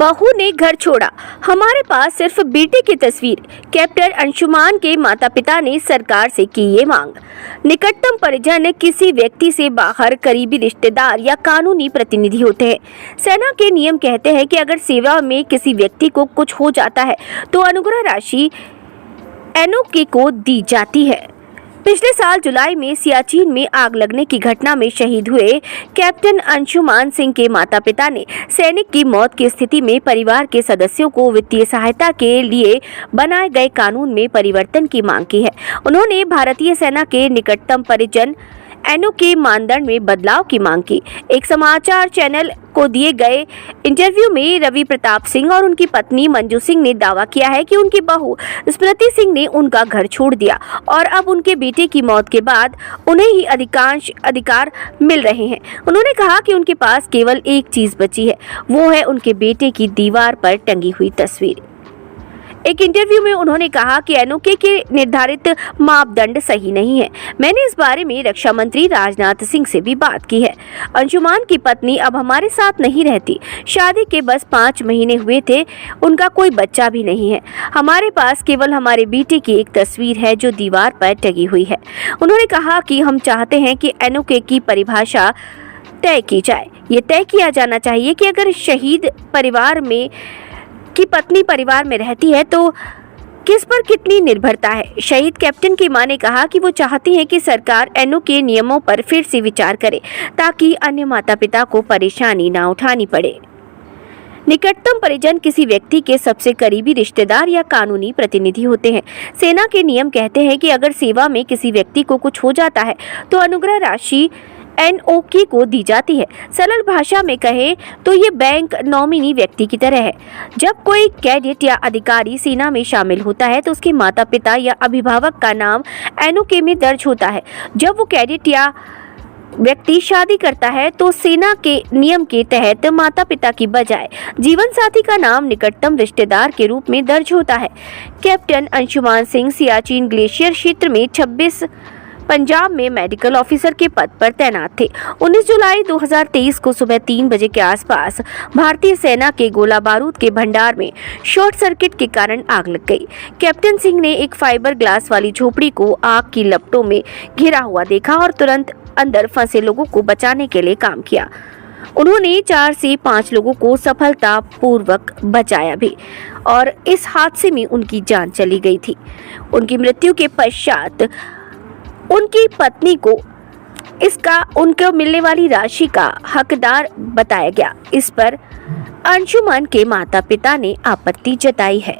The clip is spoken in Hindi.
बहू ने घर छोड़ा, हमारे पास सिर्फ बेटे की तस्वीर। कैप्टन अंशुमान के माता पिता ने सरकार से की ये मांग। निकटतम परिजन किसी व्यक्ति से बाहर करीबी रिश्तेदार या कानूनी प्रतिनिधि होते हैं। सेना के नियम कहते हैं कि अगर सेवा में किसी व्यक्ति को कुछ हो जाता है तो अनुग्रह राशि एनओके को दी जाती है। पिछले साल जुलाई में सियाचिन में आग लगने की घटना में शहीद हुए कैप्टन अंशुमान सिंह के माता पिता ने सैनिक की मौत की स्थिति में परिवार के सदस्यों को वित्तीय सहायता के लिए बनाए गए कानून में परिवर्तन की मांग की है। उन्होंने भारतीय सेना के निकटतम परिजन एनओके मानदंड में बदलाव की मांग की। एक समाचार चैनल को दिए गए इंटरव्यू में रवि प्रताप सिंह और उनकी पत्नी मंजू सिंह ने दावा किया है कि उनकी बहू स्मृति सिंह ने उनका घर छोड़ दिया और अब उनके बेटे की मौत के बाद उन्हें ही अधिकांश अधिकार मिल रहे हैं। उन्होंने कहा कि उनके पास केवल एक चीज बची है, वो है उनके बेटे की दीवार पर टंगी हुई तस्वीर। एक इंटरव्यू में उन्होंने कहा कि एनओके के निर्धारित मापदंड सही नहीं है। मैंने इस बारे में रक्षा मंत्री राजनाथ सिंह से भी बात की है। अंशुमान की पत्नी अब हमारे साथ नहीं रहती। शादी के बस 5 महीने हुए थे, उनका कोई बच्चा भी नहीं है। हमारे पास केवल हमारे बेटे की एक तस्वीर है जो दीवार पर टंगी हुई है। उन्होंने कहा कि हम चाहते हैं कि एनओके की परिभाषा तय की जाए। ये तय किया जाना चाहिए कि अगर शहीद परिवार में की पत्नी परिवार में रहती है तो किस पर कितनी निर्भरता है। शहीद कैप्टन की मां ने कहा कि वो चाहती हैं कि सरकार एनओके नियमों पर फिर से विचार करे ताकि अन्य माता पिता को परेशानी ना उठानी पड़े। निकटतम परिजन किसी व्यक्ति के सबसे करीबी रिश्तेदार या कानूनी प्रतिनिधि होते हैं। सेना के नियम कहते हैं कि अगर सेवा में किसी व्यक्ति को कुछ हो जाता है तो अनुग्रह राशि एनओके को दी जाती है। सरल भाषा में कहें तो ये बैंक नॉमिनी व्यक्ति की तरह है। जब कोई कैडेट या अधिकारी सेना में शामिल होता है तो उसके माता पिता या अभिभावक का नाम एनओके में दर्ज होता है। जब वो कैडेट या व्यक्ति शादी करता है तो सेना के नियम के तहत माता पिता की बजाय जीवन साथी का नाम निकटतम रिश्तेदार के रूप में दर्ज होता है। कैप्टन अंशुमान सिंह सियाचिन ग्लेशियर क्षेत्र में 26 पंजाब में मेडिकल ऑफिसर के पद पर तैनात थे। 19 जुलाई 2023 को सुबह 3 बजे के आसपास भारतीय सेना के गोला बारूद के भंडार में शॉर्ट सर्किट के कारण आग लग गई। कैप्टन सिंह ने एक फाइबर ग्लास वाली झोपड़ी को आग की लपटों में घिरा हुआ देखा और तुरंत अंदर फंसे लोगों को बचाने के लिए काम किया। उन्होंने 4 से 5 लोगों को सफलतापूर्वक बचाया भी और इस हादसे में उनकी जान चली गई थी। उनकी मृत्यु के पश्चात उनकी पत्नी को उनको मिलने वाली राशि का हकदार बताया गया। इस पर अंशुमान के माता पिता ने आपत्ति जताई है।